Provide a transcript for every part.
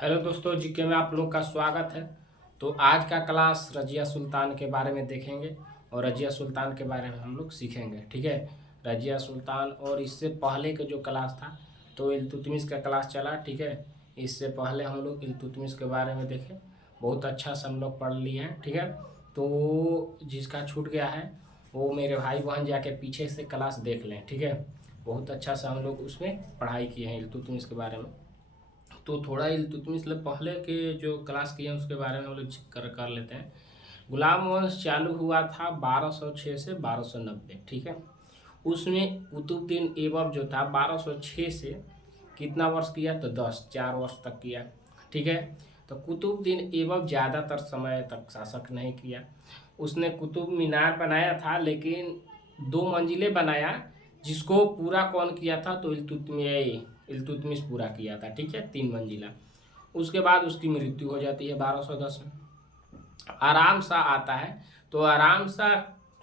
Hello दोस्तों, GK में आप लोग का स्वागत है। तो आज का क्लास रजिया सुल्तान के बारे में देखेंगे और रजिया सुल्तान के बारे में हम लोग सीखेंगे। ठीक है, रजिया सुल्तान और इससे पहले का जो क्लास था तो इल्तुतमिश का क्लास चला। ठीक है, इससे पहले हम लोग इल्तुतमिश के बारे में देखें, बहुत अच्छा से हम लोग पढ़ लिए हैं। ठीक है, तो जिसका छूट गया है वो मेरे भाई बहन जाके पीछे से क्लास देख लें। ठीक है, बहुत अच्छा से हम लोग उसमें पढ़ाई किए हैं इल्तुतमिश के बारे में। तो थोड़ा इल्तुतमिश मतलब पहले के जो क्लास किए हैं उसके बारे में हम लोग कर लेते हैं। गुलाम वंश चालू हुआ था 1206 से 1290। ठीक है, उसमें कुतुबुद्दीन ऐबक जो था 1206 से कितना वर्ष किया तो 4 वर्ष तक किया। ठीक है, तो कुतुबुद्दीन ऐबक ज़्यादातर समय तक शासक नहीं किया। उसने कुतुब मीनार बनाया था, लेकिन 2 मंजिलें बनाया, जिसको पूरा कौन किया था तो इल्तुतमिश पूरा किया था। ठीक है, 3 मंजिला। उसके बाद उसकी मृत्यु हो जाती है 1210 में। आराम शाह आता है, तो आराम शाह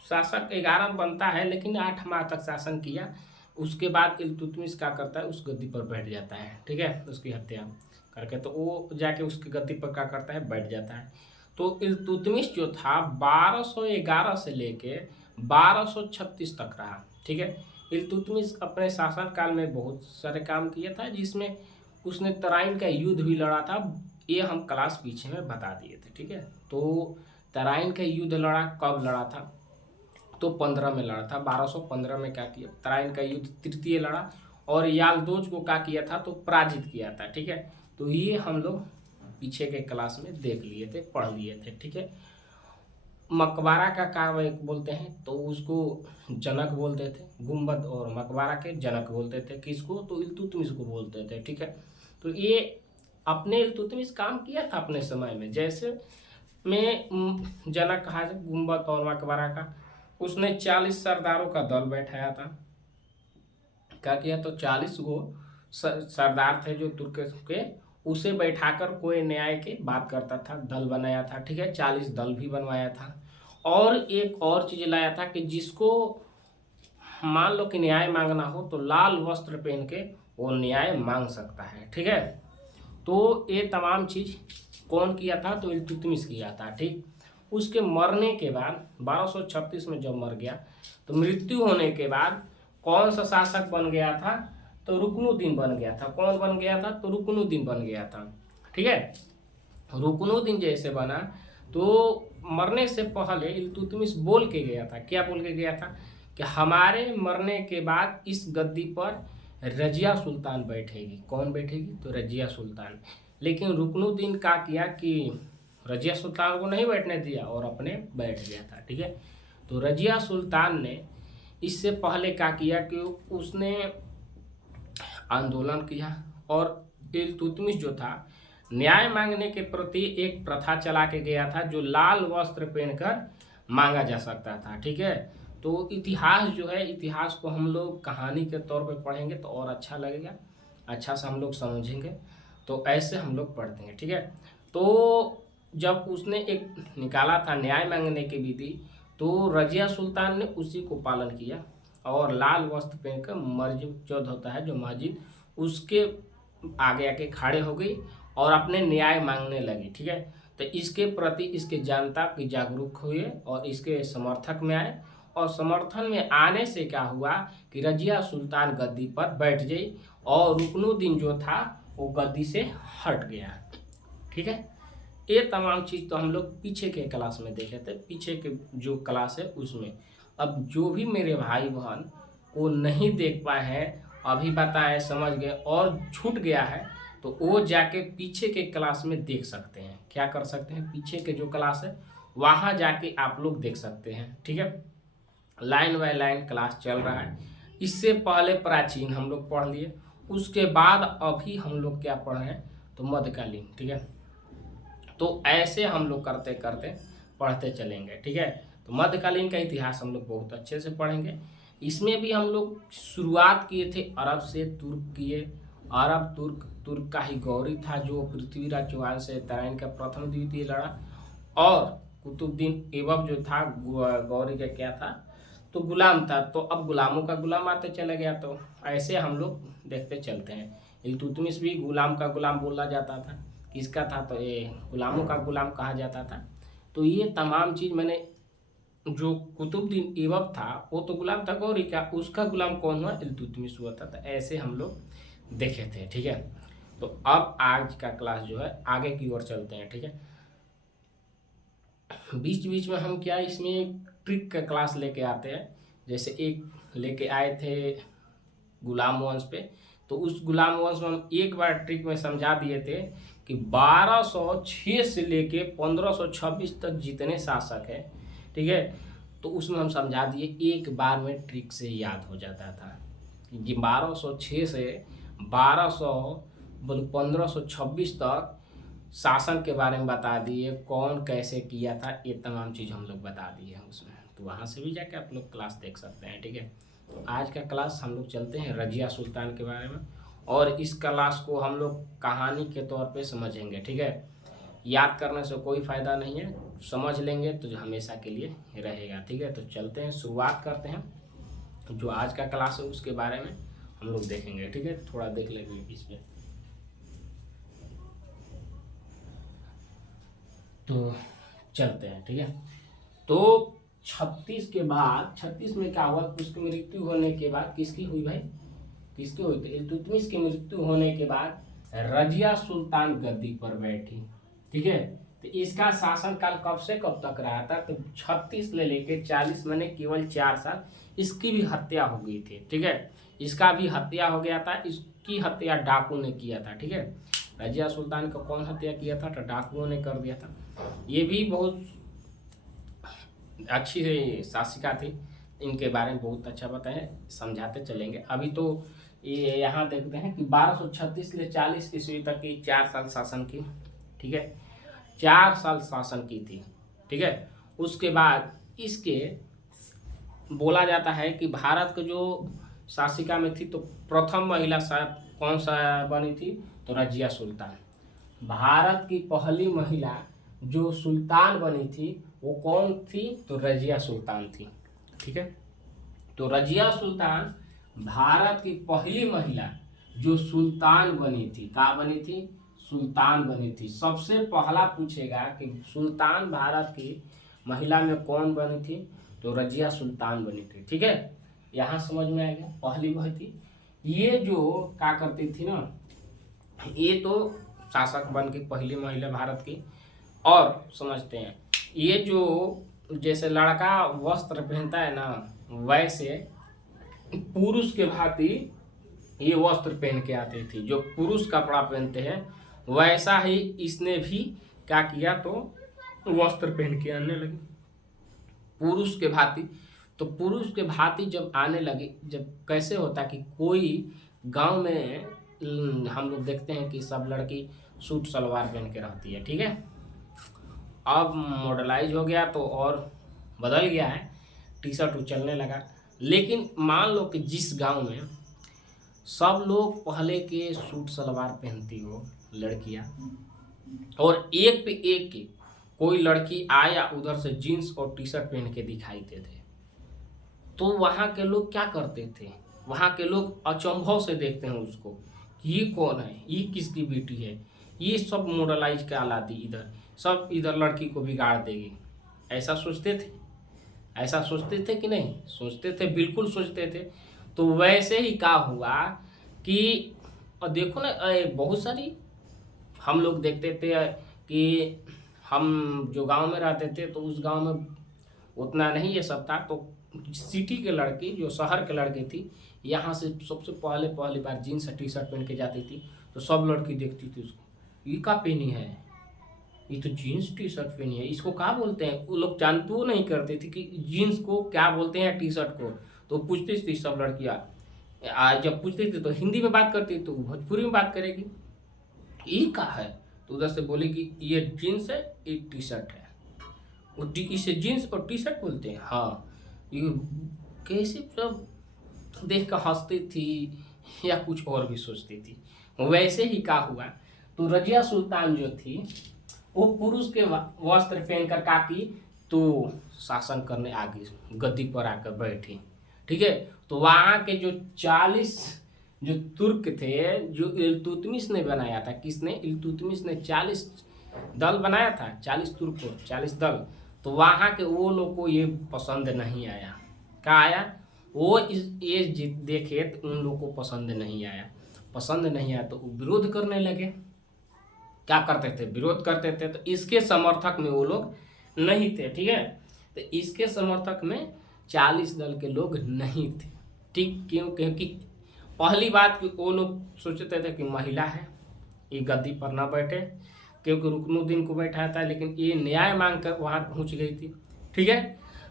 शासक 11 बनता है, लेकिन 8 माह तक शासन किया। उसके बाद इल्तुतमिश क्या करता है, उस गद्दी पर बैठ जाता है। ठीक है, उसकी हत्या करके तो वो जाके उसकी गद्दी पर क्या करता है, बैठ जाता है। तो इल्तुतमिश जो था 1211 से लेके 1236 तक रहा। ठीक है, इल्तुतमिश अपने शासन काल में बहुत सारे काम किया था, जिसमें उसने तराइन का युद्ध भी लड़ा था। ये हम क्लास पीछे में बता दिए थे। ठीक है, तो तराइन का युद्ध लड़ा, कब लड़ा था तो 15 में लड़ा था। 1215 में क्या किया, तराइन का युद्ध तृतीय लड़ा और यालदोज को क्या किया था तो पराजित किया था। ठीक है, तो ये हम लोग पीछे के क्लास में देख लिए थे, पढ़ लिए थे। ठीक है, मकबरा का क्या बोलते हैं तो उसको जनक बोलते थे। गुम्बद और मकबरा के जनक बोलते थे, किसको तो इल्तुतमिश को बोलते थे। ठीक है, तो ये अपने इल्तुतमिश काम किया था अपने समय में, जैसे में जनक कहा जाए गुम्बद और मकबरा का। उसने 40 सरदारों का दल बैठाया था। क्या किया तो 40 गो सरदार थे जो तुर्क के, उसे बैठाकर कोई न्याय की बात करता था, दल बनाया था। ठीक है, 40 दल भी बनवाया था। और एक और चीज लाया था कि जिसको मान लो कि न्याय मांगना हो तो लाल वस्त्र पहन के वो न्याय मांग सकता है। ठीक है, तो ये तमाम चीज कौन किया था तो इल्तुतमिश किया था। ठीक, उसके मरने के बाद 1236 में जब मर गया तो मृत्यु होने के बाद कौन सा शासक बन गया था तो रुकनुद्दीन बन गया था। कौन बन गया था तो रुकनुद्दीन बन गया था। ठीक है, रुकनुद्दीन जैसे बना तो मरने से पहले इल्तुतमिश बोल के गया था। क्या बोल के गया था कि हमारे मरने के बाद इस गद्दी पर रजिया सुल्तान बैठेगी। कौन बैठेगी तो रजिया सुल्तान। लेकिन रुकनुद्दीन का किया कि रजिया सुल्तान को नहीं बैठने दिया और अपने बैठ गया था। ठीक है, तो रजिया सुल्तान ने इससे पहले क्या किया कि उसने आंदोलन किया और इल्तुतमिश जो था न्याय मांगने के प्रति एक प्रथा चला के गया था, जो लाल वस्त्र पहनकर मांगा जा सकता था। ठीक है, तो इतिहास जो है, इतिहास को हम लोग कहानी के तौर पे पढ़ेंगे तो और अच्छा लगेगा, अच्छा से हम लोग समझेंगे। तो ऐसे हम लोग पढ़ते हैं। ठीक है, तो जब उसने एक निकाला था न्याय मांगने की विधि, तो रजिया सुल्तान ने उसी को पालन किया और लाल वस्त्र पहनकर मस्जिद जो होता है, जो मस्जिद, उसके आगे आके खड़े हो गई और अपने न्याय मांगने लगी। ठीक है, तो इसके प्रति इसके जनता की जागरूक हुए और इसके समर्थक में आए, और समर्थन में आने से क्या हुआ कि रजिया सुल्तान गद्दी पर बैठ गई और रुकनुद्दीन जो था वो गद्दी से हट गया। ठीक है, ये तमाम चीज़ तो हम लोग पीछे के क्लास में देखे थे, पीछे के जो क्लास है उसमें। अब जो भी मेरे भाई बहन को नहीं देख पाए हैं, अभी बताएं समझ गए और छूट गया है, तो वो जाके पीछे के क्लास में देख सकते हैं। क्या कर सकते हैं, पीछे के जो क्लास है वहाँ जाके आप लोग देख सकते हैं। ठीक है, लाइन बाय लाइन क्लास चल रहा है। इससे पहले प्राचीन हम लोग पढ़ लिए, उसके बाद अभी हम लोग क्या पढ़ रहे हैं तो मध्यकालीन। ठीक है, तो ऐसे हम लोग करते करते पढ़ते चलेंगे। ठीक है, तो मध्यकालीन का इतिहास हम लोग बहुत अच्छे से पढ़ेंगे। इसमें भी हम लोग शुरुआत किए थे अरब से, तुर्क किए, अरब तुर्क, तुर्क का ही गौरी था जो पृथ्वीराज चौहान से तराइन का प्रथम द्वितीय लड़ा, और कुतुबुद्दीन ऐबक जो था गौरी का क्या था तो गुलाम था। तो अब गुलामों का गुलाम आते चले गया, तो ऐसे हम लोग देखते चलते हैं। इल्तुतमिश भी गुलाम का गुलाम बोला जाता था, किसका था, तो ये गुलामों का गुलाम कहा जाता था। तो ये तमाम चीज़ मैंने, जो कुतुबुद्दीन ऐबक था वो तो गुलाम था, गौरी का उसका गुलाम कौन हुआ, इल्तुतमिश हुआ था। तो ऐसे हम लोग देखे थे, ठीक है। तो अब आज का क्लास जो है आगे की ओर चलते हैं, ठीक है। बीच बीच में हम क्या इसमें एक ट्रिक का क्लास लेके आते हैं। जैसे एक लेके आए थे गुलाम वंश पे, तो उस गुलाम वंश में हम एक बार ट्रिक में समझा दिए थे कि 1206 से लेके 1526 तक जितने शासक हैं, ठीक है, तो उसमें हम समझा दिए, एक बार में ट्रिक से याद हो जाता था कि 1206 से 1526 तक शासन के बारे में बता दिए, कौन कैसे किया था, ये तमाम चीज़ हम लोग बता दिए हैं उसमें। तो वहाँ से भी जाके आप लोग क्लास देख सकते हैं, ठीक है। तो आज का क्लास हम लोग चलते हैं रजिया सुल्तान के बारे में, और इस क्लास को हम लोग कहानी के तौर पे समझेंगे, ठीक है। याद करने से कोई फ़ायदा नहीं है, समझ लेंगे तो जो हमेशा के लिए रहेगा, ठीक है। तो चलते हैं, शुरुआत करते हैं। जो आज का क्लास है उसके बारे में हम लोग देखेंगे, ठीक है। थोड़ा देख लेंगे इस पर। तो चलते हैं, ठीक है। तो 36 के बाद, 36 में क्या हुआ, उसकी मृत्यु होने के बाद किसकी हुई भाई, किसकी हुई थी, इल्तुतमिश की मृत्यु होने के बाद रजिया सुल्तान गद्दी पर बैठी, ठीक है। तो इसका शासनकाल कब से कब तक रहा था, तो 36 ले लेके 40 मैंने केवल 4 साल। इसकी भी हत्या हो गई थी, ठीक है, इसका भी हत्या हो गया था। इसकी हत्या डाकू ने किया था, ठीक है। रजिया सुल्तान को कौन हत्या किया था, तो डाकुओं ने कर दिया था। ये भी बहुत अच्छी शासिका थी, इनके बारे में बहुत अच्छा बताएं, समझाते चलेंगे। अभी तो ये यहाँ देखते हैं कि 1236 से 40 ईस्वी तक की 4 साल शासन की, ठीक है, 4 साल शासन की थी, ठीक है। उसके बाद इसके बोला जाता है कि भारत के जो शासिका में थी, तो प्रथम महिला कौन सा बनी थी, तो रजिया सुल्तान। भारत की पहली महिला जो सुल्तान बनी थी वो कौन थी, तो रजिया सुल्तान थी, ठीक है। तो रजिया सुल्तान भारत की पहली महिला जो सुल्तान बनी थी, क्या बनी थी, सुल्तान बनी थी। सबसे पहला पूछेगा कि सुल्तान भारत की महिला में कौन बनी थी, तो रजिया सुल्तान बनी थी, ठीक है। यहाँ समझ में आ गया, पहली वह थी। ये जो क्या करती थी ना, ये तो शासक बन के पहली महिला भारत की। और समझते हैं, ये जो जैसे लड़का वस्त्र पहनता है ना, वैसे पुरुष के भांति ये वस्त्र पहन के आती थी। जो पुरुष कपड़ा पहनते हैं वैसा ही इसने भी क्या किया, तो वस्त्र पहन के आने लगी पुरुष के भांति। तो पुरुष के भांति जब आने लगी, जब कैसे होता कि कोई गांव में हम लोग देखते हैं कि सब लड़की सूट सलवार पहन के रहती है, ठीक है। अब मॉडर्नाइज हो गया तो और बदल गया है, टी शर्ट चलने लगा। लेकिन मान लो कि जिस गांव में सब लोग पहले के सूट सलवार पहनती हो लड़कियां, और एक पे एक की कोई लड़की आया उधर से जीन्स और टी शर्ट पहन के दिखाई देते थे, तो वहाँ के लोग क्या करते थे, वहाँ के लोग अचंभव से देखते हैं उसको कि ये कौन है, ये किसकी बेटी है, ये सब मॉडर्नाइज कहलाती, इधर सब इधर लड़की को बिगाड़ देगी। ऐसा सोचते थे, ऐसा सोचते थे कि नहीं सोचते थे, बिल्कुल सोचते थे। तो वैसे ही क्या हुआ कि और देखो ना, बहुत सारी हम लोग देखते थे कि हम जो गांव में रहते थे तो उस गांव में उतना नहीं ये सब था। तो सिटी के लड़की, जो शहर के लड़की थी, यहाँ से सबसे पहली बार जीन्स टी शर्ट पहन के जाती थी, तो सब लड़की देखती थी उसको, ये क्या पहनी है, ये तो जीन्स टी शर्ट पहनी है, इसको क्या बोलते हैं। वो लोग जानते वो नहीं करते थे कि जीन्स को क्या बोलते हैं, टी शर्ट को। तो पूछती थी सब लड़कियाँ, आज जब पूछती थी तो हिंदी में बात करती, तो भोजपुरी में बात करेगी, ये क्या है, तो उधर से बोलेगी ये जीन्स है, ये टी शर्ट है, वो इसे जीन्स और टी शर्ट बोलते हैं, हाँ। ये कैसे सब देख कर हंसती थी या कुछ और भी सोचती थी। वैसे ही क्या हुआ, तो रजिया सुल्तान जो थी वो पुरुष के वस्त्र पहनकर क्या की, तो शासन करने आ गई, गद्दी पर आकर बैठी, ठीक है। तो वहाँ के जो 40 जो तुर्क थे, जो इल्तुतमिश ने बनाया था। किसने? इल्तुतमिश ने 40 दल बनाया था, 40 तुर्क को 40 दल। तो वहाँ के वो लोग को ये पसंद नहीं आया। क्या आया? वो ये देखे तो उन लोग को पसंद नहीं आया। पसंद नहीं आया तो वो विरोध करने लगे। क्या करते थे? विरोध करते थे। तो इसके समर्थक में वो लोग नहीं थे, ठीक है। तो इसके समर्थक में 40 दल के लोग नहीं थे, ठीक। क्यों? क्योंकि पहली बात कि वो लोग सोचते थे कि महिला है, ये गद्दी पर ना बैठे, क्योंकि रुकनुद्दीन को बैठाया था, लेकिन ये न्याय मांग कर वहाँ पहुँच गई थी, ठीक है।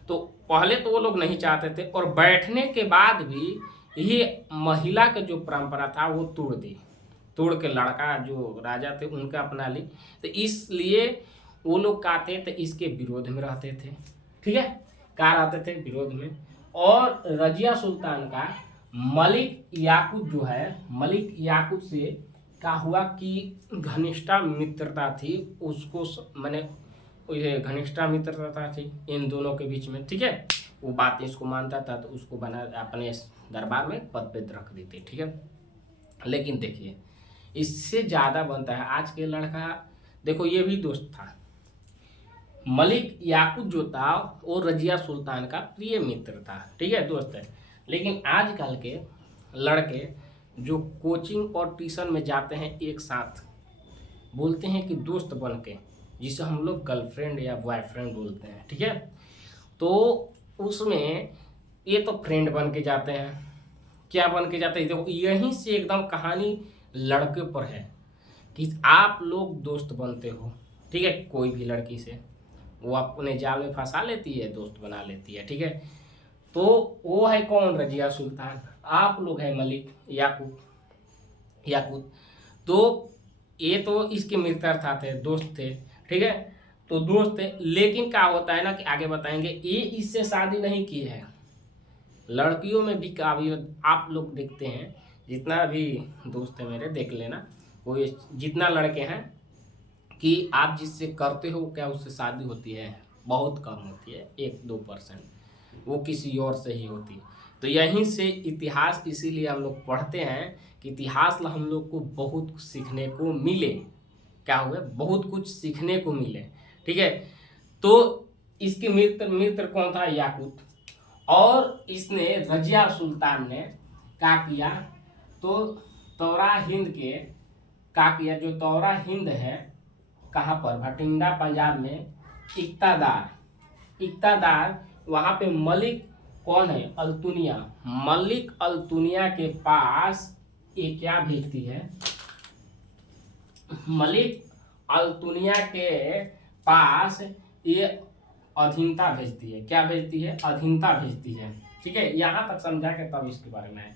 तो पहले तो वो लोग नहीं चाहते थे, और बैठने के बाद भी ये महिला का जो परंपरा था वो तोड़ दी, तोड़ के लड़का जो राजा थे उनका अपना ली। तो इसलिए वो लोग कहते थे इसके विरोध में रहते थे, ठीक है। क्या रहते थे? विरोध में। और रजिया सुल्तान का मलिक याकूत जो है, मलिक याकूत से क्या हुआ कि घनिष्ठा मित्रता थी, उसको मैंने ये घनिष्ठा मित्रता थी इन दोनों के बीच में, ठीक है। वो बात इसको मानता था तो उसको बना अपने दरबार में पद पे रख देते, ठीक है। लेकिन देखिए इससे ज़्यादा बनता है आज के लड़का। देखो ये भी दोस्त था, मलिक याकूत जो था वो रजिया सुल्तान का प्रिय मित्र था, ठीक है, दोस्त है। लेकिन आजकल के लड़के जो कोचिंग और ट्यूशन में जाते हैं एक साथ, बोलते हैं कि दोस्त बन के, जिसे हम लोग गर्लफ्रेंड या बॉयफ्रेंड बोलते हैं, ठीक है। तो उसमें ये तो फ्रेंड बन के जाते हैं। क्या बन के जाते हैं? देखो यहीं से एकदम कहानी लड़के पर है कि आप लोग दोस्त बनते हो, ठीक है, कोई भी लड़की से वो अपने जाल में फंसा लेती है, दोस्त बना लेती है, ठीक है। तो वो है कौन? रजिया सुल्तान। आप लोग हैं मलिक याकूत। याकूत तो ये तो इसके मित्रता थे, दोस्त थे, ठीक है। तो दोस्त थे, लेकिन क्या होता है ना कि आगे बताएंगे, ये इससे शादी नहीं की है। लड़कियों में भी काफी आप लोग देखते हैं, जितना भी दोस्त है मेरे, देख लेना, कोई जितना लड़के हैं कि आप जिससे करते हो क्या उससे शादी होती है? बहुत कम होती है, 1-2%, वो किसी और से ही होती है। तो यहीं से इतिहास इसीलिए हम लोग पढ़ते हैं कि इतिहास हम लोग को बहुत कुछ सीखने को मिले। क्या हुआ? बहुत कुछ सीखने को मिले, ठीक है। तो इसके मित्र मित्र कौन था? याकूत। और इसने रजिया सुल्तान ने क्या किया? तो तौरा हिंद के क्या किया? जो तौरा हिंद है, कहाँ पर? भटिंडा पंजाब में इक्तादार वहाँ पे मलिक कौन है? अल्तुनिया। मलिक अल्तुनिया के पास ये क्या भेजती है? मलिक अल्तुनिया के पास ये अधीनता भेजती है। क्या भेजती है? अधीनता भेजती है, ठीक है। यहाँ तक समझा के तब इसके बारे में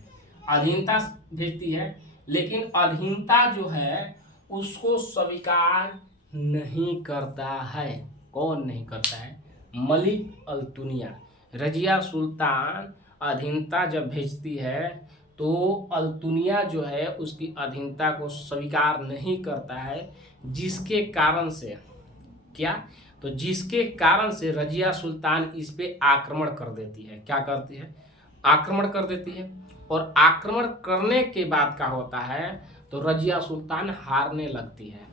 अधीनता भेजती है। लेकिन अधीनता जो है उसको स्वीकार नहीं करता है। कौन नहीं करता है? मलिक अल्तुनिया। रजिया सुल्तान अधीनता जब भेजती है तो अल्तुनिया जो है उसकी अधीनता को स्वीकार नहीं करता है, जिसके कारण से क्या? तो जिसके कारण से रजिया सुल्तान इस पे आक्रमण कर देती है। क्या करती है? आक्रमण कर देती है। और आक्रमण करने के बाद क्या होता है? तो रजिया सुल्तान हारने लगती है।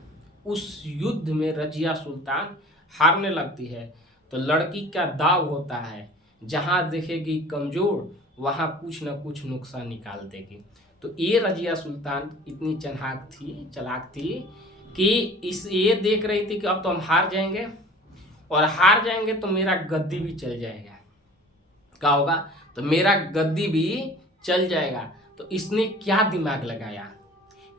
उस युद्ध में रजिया सुल्तान हारने लगती है। तो लड़की का दाव होता है, जहाँ देखेगी कमजोर वहाँ कुछ न कुछ नुक्सान निकाल देगी। तो ये रजिया सुल्तान इतनी चालाक थी कि ये देख रही थी कि अब तो हम हार जाएंगे, और हार जाएंगे तो मेरा गद्दी भी चल जाएगा। क्या होगा? तो मेरा गद्दी भी चल जाएगा। तो इसने क्या दिमाग लगाया?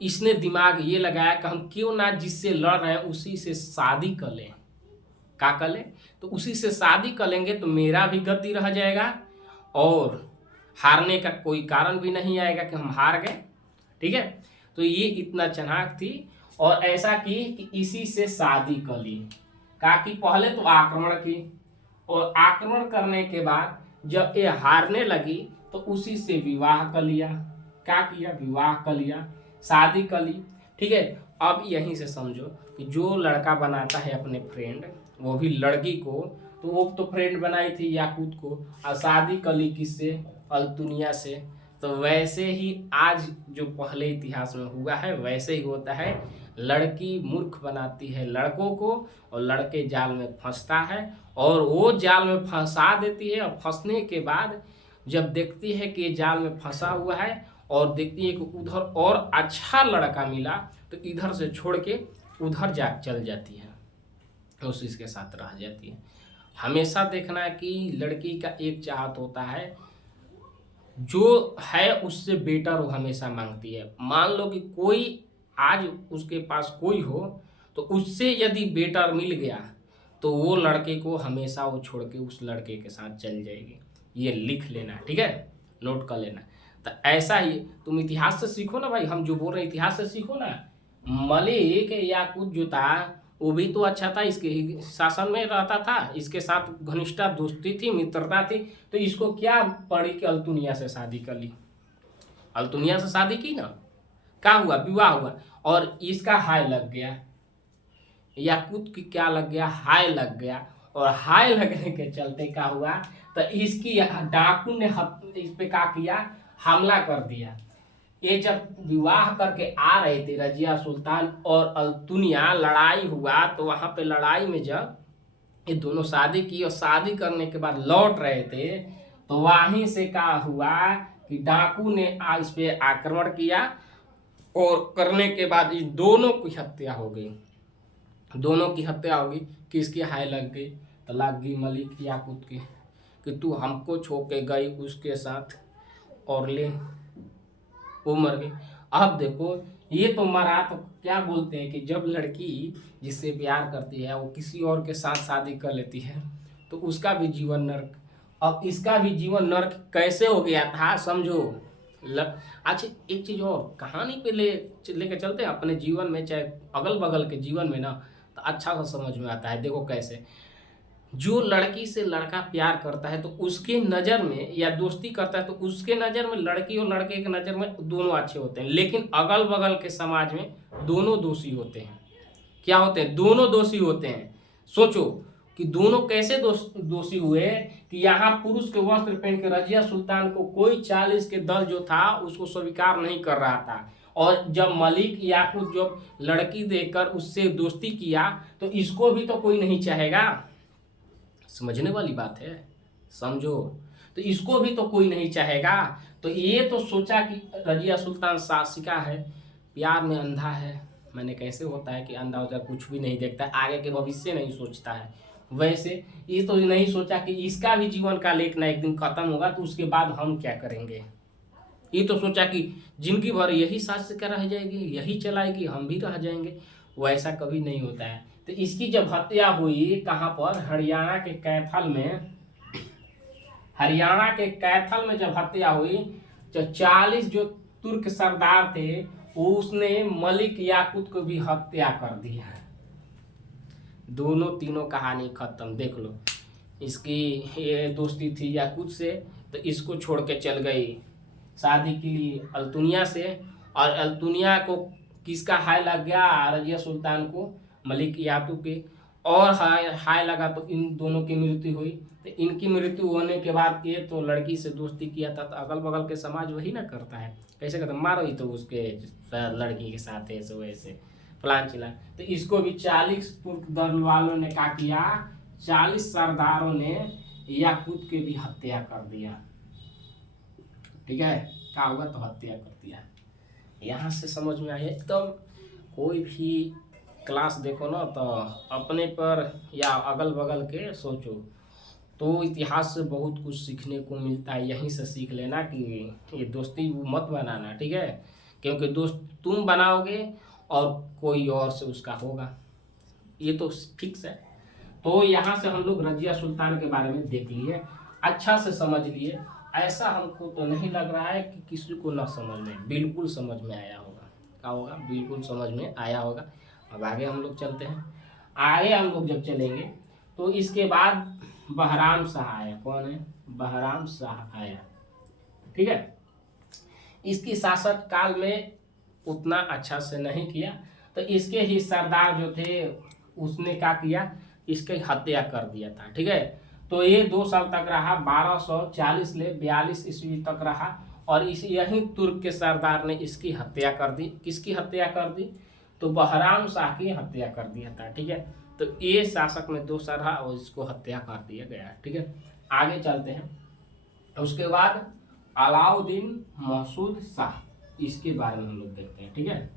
इसने दिमाग ये लगाया कि हम क्यों ना जिससे लड़ रहे हैं उसी से शादी कर लें। क्या कर लें? तो उसी से शादी कर लेंगे तो मेरा भी गद्दी रह जाएगा, और हारने का कोई कारण भी नहीं आएगा कि हम हार गए, ठीक है। तो ये इतना चालाक थी, और ऐसा की कि इसी से शादी कर ली। कहा कि पहले तो आक्रमण की, और आक्रमण करने के बाद जब ये हारने लगी तो उसी से विवाह कर लिया। क्या किया? विवाह कर लिया, शादी कर ली, ठीक है। अब यहीं से समझो कि जो लड़का बनाता है अपने फ्रेंड, वो भी लड़की को, तो वो तो फ्रेंड बनाई थी याकूत को, और शादी कर ली किससे? अल्तुनिया से। तो वैसे ही आज जो पहले इतिहास में हुआ है वैसे ही होता है। लड़की मूर्ख बनाती है लड़कों को और लड़के जाल में फंसता है और वो जाल में फंसा देती है। और फंसने के बाद जब देखती है कि ये जाल में फंसा हुआ है और देखती है कि उधर और अच्छा लड़का मिला तो इधर से छोड़ के उधर जा चल जाती है, उसी के साथ रह जाती है। हमेशा देखना है कि लड़की का एक चाहत होता है, जो है उससे बेटर वो हमेशा मांगती है। मान लो कि कोई आज उसके पास कोई हो तो उससे यदि बेटर मिल गया तो वो लड़के को हमेशा वो छोड़ के उस लड़के के साथ चल जाएगी। ये लिख लेना, ठीक है, नोट कर लेना। तो ऐसा ही तुम इतिहास से सीखो ना भाई, हम जो बोल रहे हैं इतिहास से सीखो ना। मलिक याकूत जो था वो भी तो अच्छा था, इसके ही शासन में रहता था, इसके साथ घनिष्ठता दोस्ती थी, मित्रता थी। तो इसको क्या पड़ी कि अल्तुनिया से शादी कर ली, अल्तुनिया से शादी की ना, क्या हुआ, विवाह हुआ और इसका हाय लग गया, याकूत की क्या लग गया, हाय लग गया। और हाय लगने के चलते क्या हुआ तो इसकी डाकू ने इस पे क्या किया, हमला कर दिया। ये जब विवाह करके आ रहे थे रजिया सुल्तान और अल्तुनिया, लड़ाई हुआ तो वहां पे लड़ाई में जब ये दोनों शादी की और शादी करने के बाद लौट रहे थे तो वहीं से क्या हुआ कि डाकू ने इस पे आक्रमण किया और करने के बाद इन दोनों की हत्या हो गई। दोनों की हत्या होगी, किसकी हाय लग गई तो लग गई मलिक याकूत की कि तू हमको छोड़ के गई उसके साथ और ले, वो मर गई। अब देखो ये तो मरा तो क्या बोलते हैं कि जब लड़की जिससे प्यार करती है वो किसी और के साथ शादी कर लेती है तो उसका भी जीवन नर्क। अब इसका भी जीवन नर्क कैसे हो गया था समझो। अच्छा एक चीज और कहानी पे लेके चलते हैं अपने जीवन में, चाहे अगल बगल के जीवन में ना, तो अच्छा सा समझ में आता है। देखो कैसे, जो लड़की से लड़का प्यार करता है तो उसके नज़र में, या दोस्ती करता है तो उसके नज़र में, लड़की और लड़के के नज़र में दोनों अच्छे होते हैं, लेकिन अगल बगल के समाज में दोनों दोषी होते हैं। क्या होते हैं, दोनों दोषी होते हैं। सोचो कि दोनों कैसे दोषी हुए कि यहाँ पुरुष के वस्त्र पहन के रजिया सुल्तान को कोई 40 के दल जो था उसको स्वीकार नहीं कर रहा था, और जब मलिक याकूत जब लड़की देखकर उससे दोस्ती किया तो इसको भी तो कोई नहीं चाहेगा। समझने वाली बात है, समझो। तो इसको भी तो कोई नहीं चाहेगा। तो ये तो सोचा कि रजिया सुल्तान शासिका है, प्यार में अंधा है। मैंने कैसे होता है कि अंधा होता है, कुछ भी नहीं देखता, आगे के भविष्य नहीं सोचता है। वैसे ये तो नहीं सोचा कि इसका भी जीवन का लेख ना एक दिन खत्म होगा तो उसके बाद हम क्या करेंगे। ये तो सोचा कि जिंदगी भर यही शासिका रह जाएगी, यही चलाएगी, हम भी रह जाएंगे। वो ऐसा कभी नहीं होता है। तो इसकी जब हत्या हुई कहाँ पर, हरियाणा के कैथल में, हरियाणा के कैथल में जब हत्या हुई तो 40 जो तुर्क सरदार थे उसने मलिक याकूत को भी हत्या कर दिया। दोनों तीनों कहानी खत्म। देख लो, इसकी ये दोस्ती थी याकूत से तो इसको छोड़ के चल गई शादी के लिए अल्तुनिया से, और अल्तुनिया को किसका हाय लग गया, रजिया सुल्तान को, मलिक याकूत के, और हाय लगा तो इन दोनों की मृत्यु हुई। तो इनकी मृत्यु होने के बाद ये तो लड़की से दोस्ती किया था तो अगल बगल के समाज वही ना करता है, कैसे करता, मारो ही तो उसके लड़की के साथ ऐसे वैसे प्लान चला। तो इसको भी 40 तुर्क दल वालों ने क्या किया, 40 सरदारों ने याकूत के भी हत्या कर दिया। ठीक है, क्या हुआ तो हत्या कर दिया। यहाँ से समझ में आया एकदम। कोई भी क्लास देखो ना तो अपने पर या अगल बगल के सोचो, तो इतिहास से बहुत कुछ सीखने को मिलता है। यहीं से सीख लेना कि ये दोस्ती मत बनाना, ठीक है, क्योंकि दोस्त तुम बनाओगे और कोई और से उसका होगा, ये तो फिक्स है। तो यहाँ से हम लोग रजिया सुल्तान के बारे में देख लिए, अच्छा से समझ लिए। ऐसा हमको तो नहीं लग रहा है कि किसी को ना समझ में, बिल्कुल समझ में आया होगा। क्या होगा, बिल्कुल समझ में आया होगा। अब आगे हम लोग चलते हैं। आगे हम लोग जब चलेंगे तो इसके बाद बहराम शाह आया। कौन है, बहराम शाह आया, ठीक है। इसकी शासक काल में उतना अच्छा से नहीं किया, तो इसके ही सरदार जो थे उसने क्या किया, इसकी हत्या कर दिया था, ठीक है। तो ये 2 साल तक रहा, 1240 ले 42 ईस्वी तक रहा, और इस यही तुर्क के सरदार ने इसकी हत्या कर दी। किसकी हत्या कर दी? तो बहराम शाह की हत्या कर दिया था। ठीक है, तो ये शासक में दोषर रहा और इसको हत्या कर दिया गया। ठीक है, आगे चलते हैं। उसके बाद अलाउद्दीन महसूद शाह, इसके बारे में हम लोग देखते हैं। ठीक है,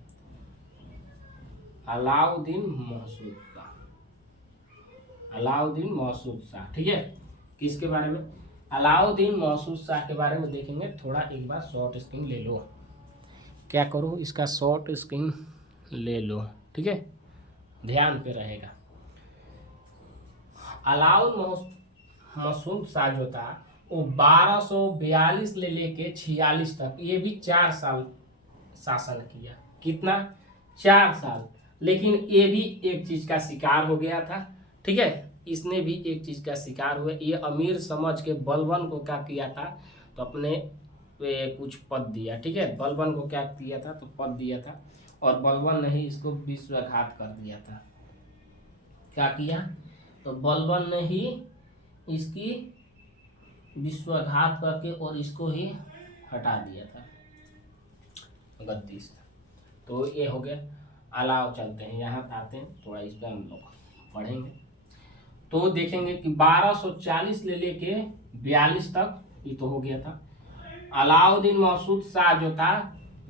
अलाउद्दीन महसूद शाह, अलाउद्दीन महसूद शाह। ठीक है, किसके बारे में? अलाउद्दीन महसूद शाह के बारे में देखेंगे। थोड़ा एक बार शॉर्ट स्क्रीन ले लो, क्या करो, इसका शॉर्ट स्क्रीन ले लो। ठीक है, ध्यान पे रहेगा। अलाउद्दीन महसूद शाह जो था वो 1242 ले लेके 46 तक, ये भी 4 साल शासन किया। कितना? 4 साल। लेकिन ये भी एक चीज का शिकार हो गया था। ठीक है, इसने भी एक चीज का शिकार हुआ। ये अमीर समझ के बलबन को क्या किया था, तो अपने कुछ पद दिया। ठीक है, बलबन को क्या दिया था, तो पद दिया था, और बलबन ने ही इसको विश्वासघात कर दिया था। क्या किया? तो बलबन ने ही इसकी विश्वासघात करके और इसको ही हटा दिया था गद्दी से। तो ये हो गया। अलाव चलते हैं, यहाँ आते हैं, थोड़ा इस पर हम लोग पढ़ेंगे तो देखेंगे कि 1240 ले लेके 42 तक ये तो हो गया था। अलाउद्दीन महसूद शाह जो था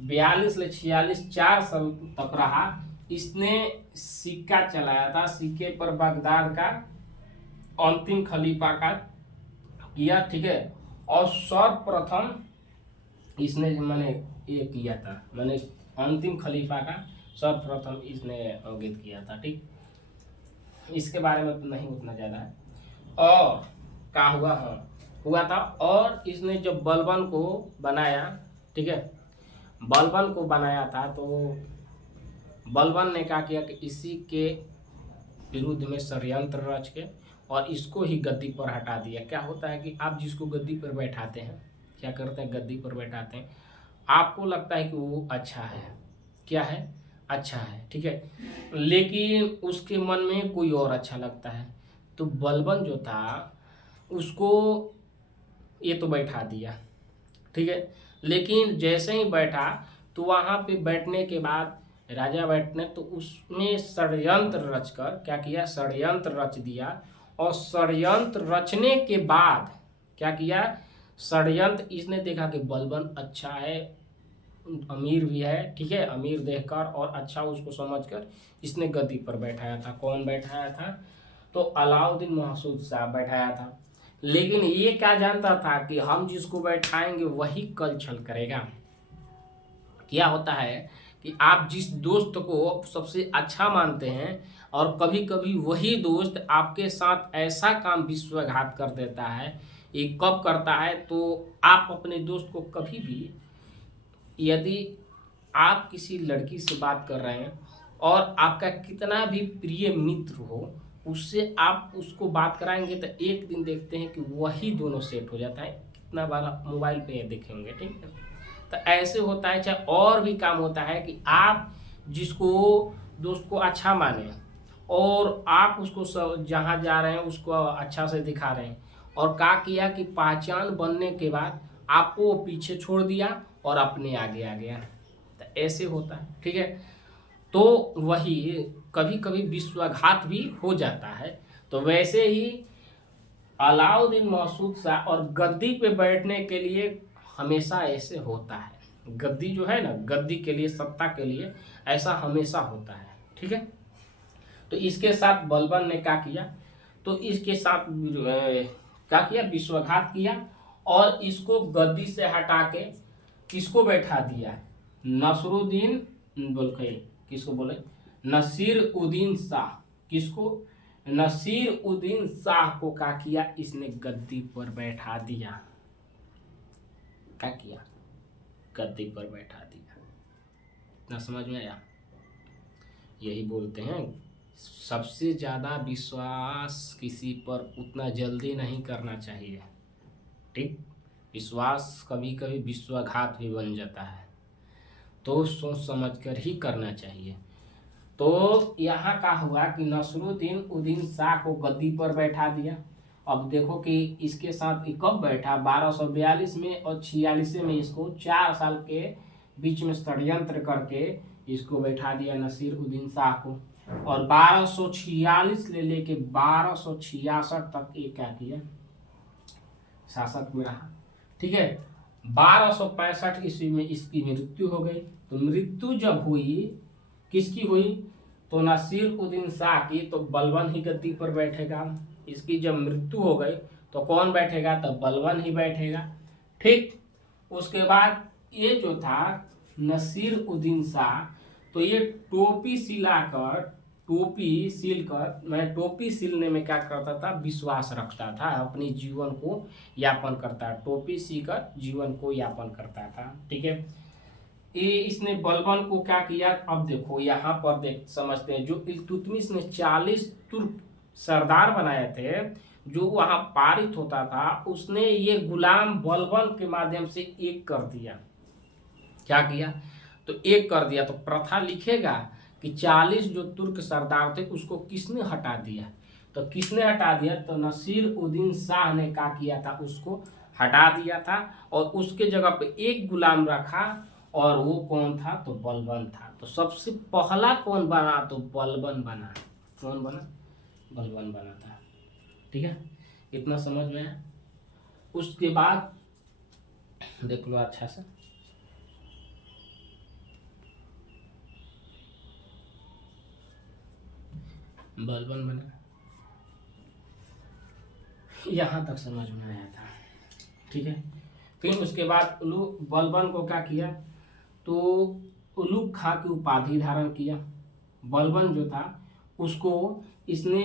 42 से 46 4 साल तक रहा। इसने सिक्का चलाया था, सिक्के पर बगदाद का अंतिम खलीफा का किया। ठीक है, और सर्वप्रथम इसने मैंने ये किया था, मैंने अंतिम खलीफा का सर्वप्रथम इसने अंकित किया था। ठीक, इसके बारे में तो नहीं उतना ज़्यादा है। और क्या हुआ? हाँ, हुआ था। और इसने जब बलबन को बनाया, ठीक है, बलबन को बनाया था, तो बलबन ने क्या किया कि इसी के विरुद्ध में षड्यंत्र रच के और इसको ही गद्दी पर हटा दिया। क्या होता है कि आप जिसको गद्दी पर बैठाते हैं, क्या करते हैं, गद्दी पर बैठाते हैं, आपको लगता है कि वो अच्छा है, क्या है, अच्छा है। ठीक है, लेकिन उसके मन में कोई और अच्छा लगता है। तो बलबन जो था उसको ये तो बैठा दिया। ठीक है, लेकिन जैसे ही बैठा तो वहाँ पे बैठने के बाद राजा बैठने, तो उसने षड्यंत्र रचकर क्या किया, षड्यंत्र रच दिया। और षड्यंत्र रचने के बाद क्या किया, षड्यंत्र इसने देखा कि बलबन अच्छा है, अमीर भी है। ठीक है, अमीर देखकर और अच्छा उसको समझकर इसने गद्दी पर बैठाया था। कौन बैठाया था? तो अलाउद्दीन महसूद शाह बैठाया था। लेकिन ये क्या जानता था कि हम जिसको बैठाएंगे वही कल छल करेगा। क्या होता है कि आप जिस दोस्त को सबसे अच्छा मानते हैं और कभी कभी वही दोस्त आपके साथ ऐसा काम विश्वासघात कर देता है। ये कब करता है? तो आप अपने दोस्त को कभी भी, यदि आप किसी लड़की से बात कर रहे हैं और आपका कितना भी प्रिय मित्र हो, उससे आप उसको बात कराएंगे तो एक दिन देखते हैं कि वही दोनों सेट हो जाता है। कितना बार मोबाइल पे ये देखेंगे। ठीक है, तो ऐसे होता है। चाहे और भी काम होता है कि आप जिसको दोस्त को अच्छा माने और आप उसको जहाँ जा रहे हैं उसको अच्छा से दिखा रहे हैं, और क्या किया कि पहचान बनने के बाद आपको पीछे छोड़ दिया और अपने आगे आ गया। तो ऐसे होता है। ठीक है, तो वही कभी कभी विश्वासघात भी हो जाता है। तो वैसे ही अलाउद्दीन महसूद शाह और गद्दी पे बैठने के लिए हमेशा ऐसे होता है। गद्दी जो है ना, गद्दी के लिए, सत्ता के लिए ऐसा हमेशा होता है। ठीक है, तो इसके साथ बलबन ने क्या किया, तो इसके साथ क्या किया, विश्वासघात किया और इसको गद्दी से हटा के किसको बैठा दिया, नसरुद्दीन, बोल के किसको बोले, नसीर उद्दीन शाह। किसको? नसीर उद्दीन शाह को क्या किया, इसने गद्दी पर बैठा दिया। क्या किया? गद्दी पर बैठा दिया। इतना समझ में आया? यही बोलते हैं सबसे ज़्यादा विश्वास किसी पर उतना जल्दी नहीं करना चाहिए। ठीक, विश्वास कभी कभी विश्वासघात भी बन जाता है, तो सोच समझकर ही करना चाहिए। तो यहाँ का हुआ कि नसरुद्दीन उद्दीन शाह को गद्दी पर बैठा दिया अब देखो कि इसके साथ ये कब बैठा, 1242 में और 46 में, इसको 4 साल के बीच में षड्यंत्र करके इसको बैठा दिया नसीर उद्दीन शाह को। और 1246 ले लेके 1266 तक ये क्या किया, शासक में रहा। ठीक है, 1265 ईस्वी में इसकी मृत्यु हो गई। तो मृत्यु जब हुई, किसकी हुई, तो नसीर उद्दीन शाह की, तो बलबन ही गद्दी पर बैठेगा। इसकी जब मृत्यु हो गई तो कौन बैठेगा, तो बलबन ही बैठेगा। ठीक, उसके बाद ये जो था नसीर उद्दीन शाह, तो ये टोपी सिलाकर, टोपी सिलकर, मैं टोपी सिलने में क्या करता था, विश्वास रखता था, अपनी जीवन को यापन करता, टोपी सीकर जीवन को यापन करता था। ठीक है, ये इसने बलबन को क्या किया, अब देखो यहाँ पर देख समझते हैं, जो इल्तुतमिश ने 40 तुर्क सरदार बनाए थे, जो वहां पारित होता था, उसने ये गुलाम बलबन के माध्यम से एक कर दिया। क्या किया, तो एक कर दिया। तो प्रथा लिखेगा कि 40 जो तुर्क सरदार थे उसको किसने हटा दिया, तो किसने हटा दिया, तो नसीर उद्दीन शाह ने क्या किया था, उसको हटा दिया था। और उसके जगह पे एक गुलाम रखा, और वो कौन था, तो बलबन था। तो सबसे पहला कौन बना, तो बलबन बना। कौन बना, बलबन बना था। ठीक है, इतना समझ में आया। उसके बाद देख लो अच्छा से, बलबन बना, यहाँ तक समझ में आया था। ठीक है, फिर उसके बाद बलबन को क्या किया, तो उलूग खां की उपाधि धारण किया। बलबन जो था उसको इसने,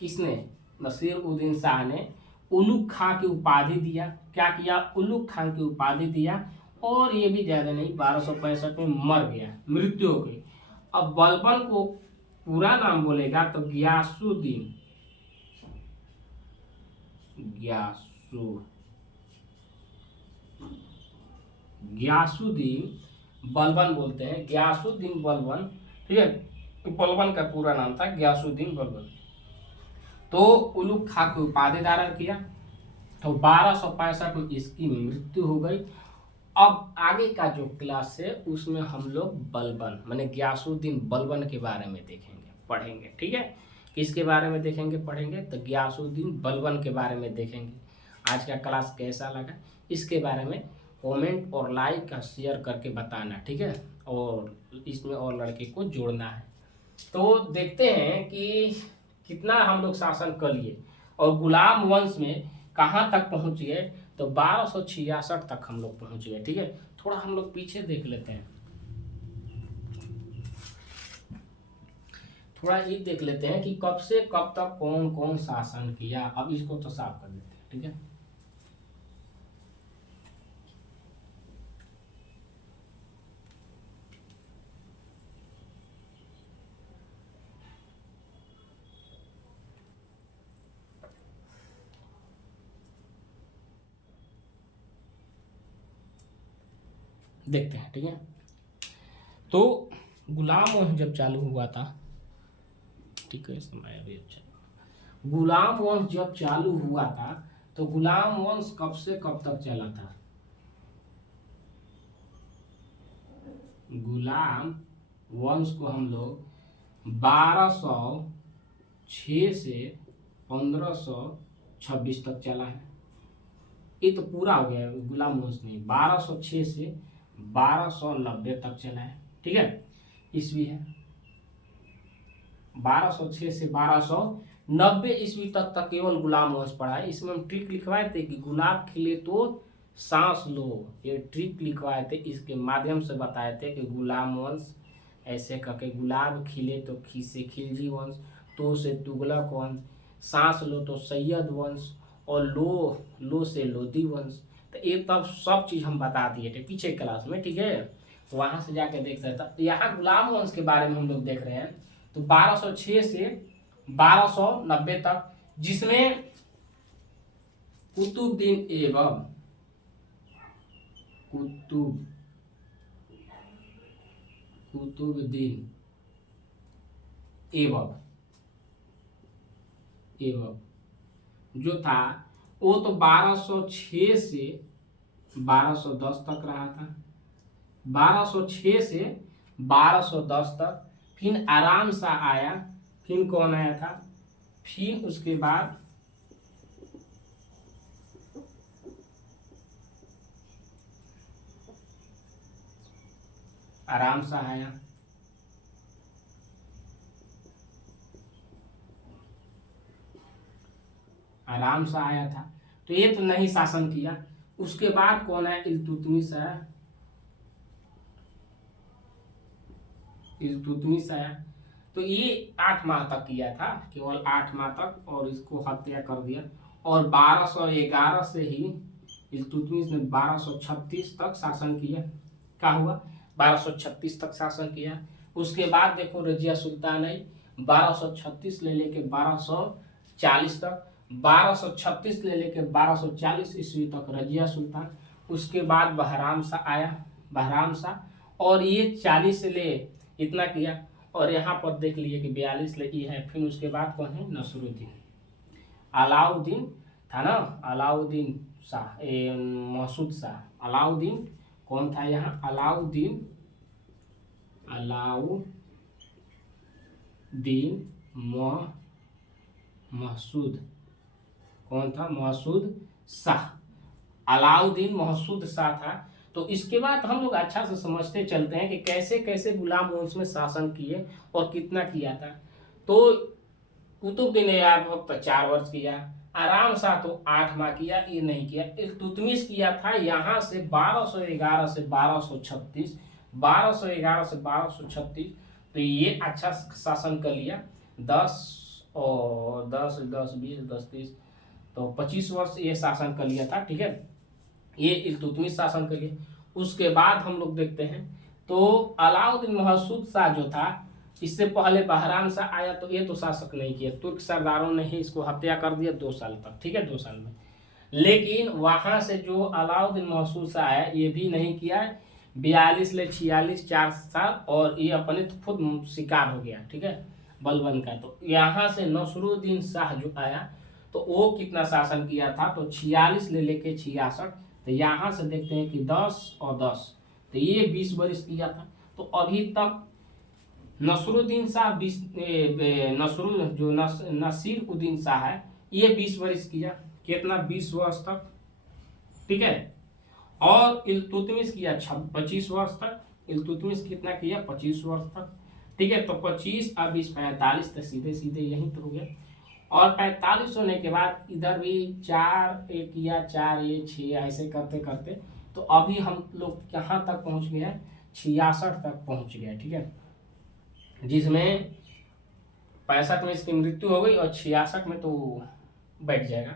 किसने, नसीर उद्दीन शाह ने उलूग खां की उपाधि दिया। क्या किया, उलूग खां की उपाधि दिया। और ये भी ज्यादा नहीं, 1265 में मर गया, मृत्यु हो गई। अब बलबन को पूरा नाम बोलेगा तो गियासुद्दीन, ग्यासु ग्यासुद्दीन बलबन बोलते हैं, ग्यासुद्दीन बलबन। ठीक है, तो बलबन का पूरा नाम था ग्यासुद्दीन बलबन। तो उलूग खां की उपाधि धारण किया। तो 1265 में इसकी मृत्यु हो गई। अब आगे का जो क्लास है उसमें हम लोग बलबन माने ग्यासुद्दीन बलबन के बारे में देखेंगे, पढ़ेंगे। ठीक है, किसके बारे में देखेंगे, पढ़ेंगे, तो ग्यासुद्दीन बलबन के बारे में देखेंगे। आज का क्लास कैसा लगा इसके बारे में कमेंट और लाइक का शेयर करके बताना। ठीक है, और इसमें और लड़के को जोड़ना है। तो देखते हैं कि कितना हम लोग शासन कर लिए और गुलाम वंश में कहाँ तक पहुँच गए। तो 1266 तक हम लोग पहुँच गए। ठीक है, थोड़ा हम लोग पीछे देख लेते हैं, थोड़ा ये देख लेते हैं कि कब से कब तक कौन कौन शासन किया। अब इसको तो साफ कर देते हैं। ठीक है, देखते हैं। ठीक है, तो गुलाम वंश जब चालू हुआ था, ठीक है, समय अभी अच्छा, गुलाम वंश जब चालू हुआ था तो गुलाम वंश कब से कब तक चला था, गुलाम वंश को हम लोग 1206 से 1526 तक चला है। ये तो पूरा हो गया गुलाम वंश नहीं, 1206 से 1290 तक चला है। ठीक है, ईस्वी है 1206 से 1290 ईस्वी तक केवल गुलाम वंश पढ़ा है। इसमें हम ट्रिक लिखवाए थे कि गुलाब खिले तो सांस लो, ये ट्रिक लिखवाए थे, इसके माध्यम से बताए थे कि गुलाम वंश ऐसे करके, गुलाब खिले तो खी से खिलजी वंश, तो से तुगलक वंश, सांस लो तो सैयद वंश, और लो से लोधी वंश। तो ये तब सब चीज़ हम बता दिए थे पीछे क्लास में। ठीक है, तो वहाँ से जाके देख सकता। तो यहाँ गुलाम वंश के बारे में हम लोग देख रहे हैं। तो 1206 से 1290 तक, जिसमें कुतुबुद्दीन ऐबक, कुतुबुद्दीन ऐबक जो था वो तो 1206 से 1210 तक रहा था, 1206 से 1210 तक। फिर आराम सा आया, फिर कौन आया था, फिर उसके बाद आराम सा आया, आराम सा आया था, तो ये तो नहीं शासन किया। उसके बाद कौन है, इल्तुतमिश आया, इल्तुतमिश आया। तो ये 8 माह तक किया था, केवल 8 माह तक, और इसको हत्या कर दिया। और 1211 से ही इल्तुतमिश ने 1236 तक शासन किया। क्या हुआ, 1236 तक शासन किया। उसके बाद देखो रजिया सुल्तान आई, 1236 ले लेके 1240 तक, 1236 ले लेके 1240 ईस्वी तक रजिया सुल्तान। उसके बाद बहराम शाह आया, बहराम शाह, और ये 40 से ले इतना किया। और यहाँ पर देख लिए कि 42 ले ये है। फिर उसके बाद कौन है, नसरुद्दीन, अलाउद्दीन था ना, अलाउद्दीन शाह, मसूद शाह, अलाउद्दीन कौन था यहाँ, अलाउद्दीन, अलाउद्दीन महसूद, कौन था, महसूद शाह, अलाउद्दीन महसूद शाह था। तो इसके बाद हम लोग अच्छा से समझते चलते हैं कि कैसे कैसे गुलाम वंश में शासन किए और कितना किया था। तो कुतुबुद्दीन ऐबक 4 वर्ष किया, आराम शाह तो 8 माह किया, ये नहीं किया। इल्तुतमिश किया था यहाँ से 1211 से 1236, 1211 से 1236, तो ये अच्छा शासन कर लिया। 10 और 10 10 20 10 30, तो 25 वर्ष ये शासन कर लिया था। ठीक है, ये इल्तुतमिश शासन कर लिया। उसके बाद हम लोग देखते हैं तो अलाउद्दीन महसूद शाह जो था, इससे पहले बहराम शाह आया, तो ये तो शासक नहीं किया, तुर्क सरदारों ने ही इसको हत्या कर दिया 2 साल तक। ठीक है, 2 साल में। लेकिन वहां से जो अलाउद्दीन महसूद शाह आया, ये भी नहीं किया, 42 ले 46 4 साल, और ये अपने खुद शिकार हो गया। ठीक है, बलबन का। तो यहाँ से नसरुद्दीन शाह जो आया, तो वो कितना शासन किया था, तो 46 ले लेके 66। तो यहाँ से देखते हैं कि 10 और 10, तो ये 20 वर्ष किया था। तो अभी तक नसरुद्दीन शाह नसीर उद्दीन शाह है, ये 20 वर्ष किया, कितना, 20 वर्ष तक। ठीक है, और इल्तुतमिश किया 25 वर्ष तक, इल्तुतमिश कितना किया, 25 वर्ष तक। ठीक है, तो 25 और 20 45, तो सीधे सीधे यही तो हो गया। और 45 होने के बाद इधर भी 4 एक या 4 ये 6 ऐसे करते करते, तो अभी हम लोग कहाँ तक पहुँच गए, 66 तक पहुँच गए। ठीक है, जिसमें 65 में इसकी मृत्यु हो गई, और 66 में तो बैठ जाएगा।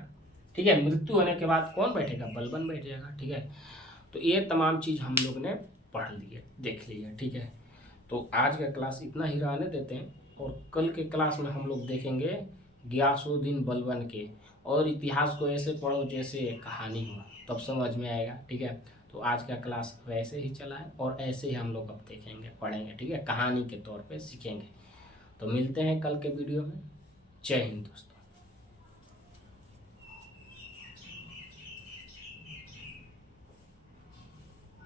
ठीक है, मृत्यु होने के बाद कौन बैठेगा, बलबन बैठ जाएगा। ठीक है, तो ये तमाम चीज़ हम लोग ने पढ़ लिए, देख लिया। ठीक है, तो आज का क्लास इतना ही रहने देते हैं, और कल के क्लास में हम लोग देखेंगे गियासुद्दीन बलबन के, और इतिहास को ऐसे पढ़ो जैसे कहानी हो, तब समझ में आएगा। ठीक है, तो आज का क्लास वैसे ही चला है, और ऐसे ही हम लोग अब देखेंगे, पढ़ेंगे। ठीक है, कहानी के तौर पे सीखेंगे। तो मिलते हैं कल के वीडियो में। जय हिंद दोस्तों।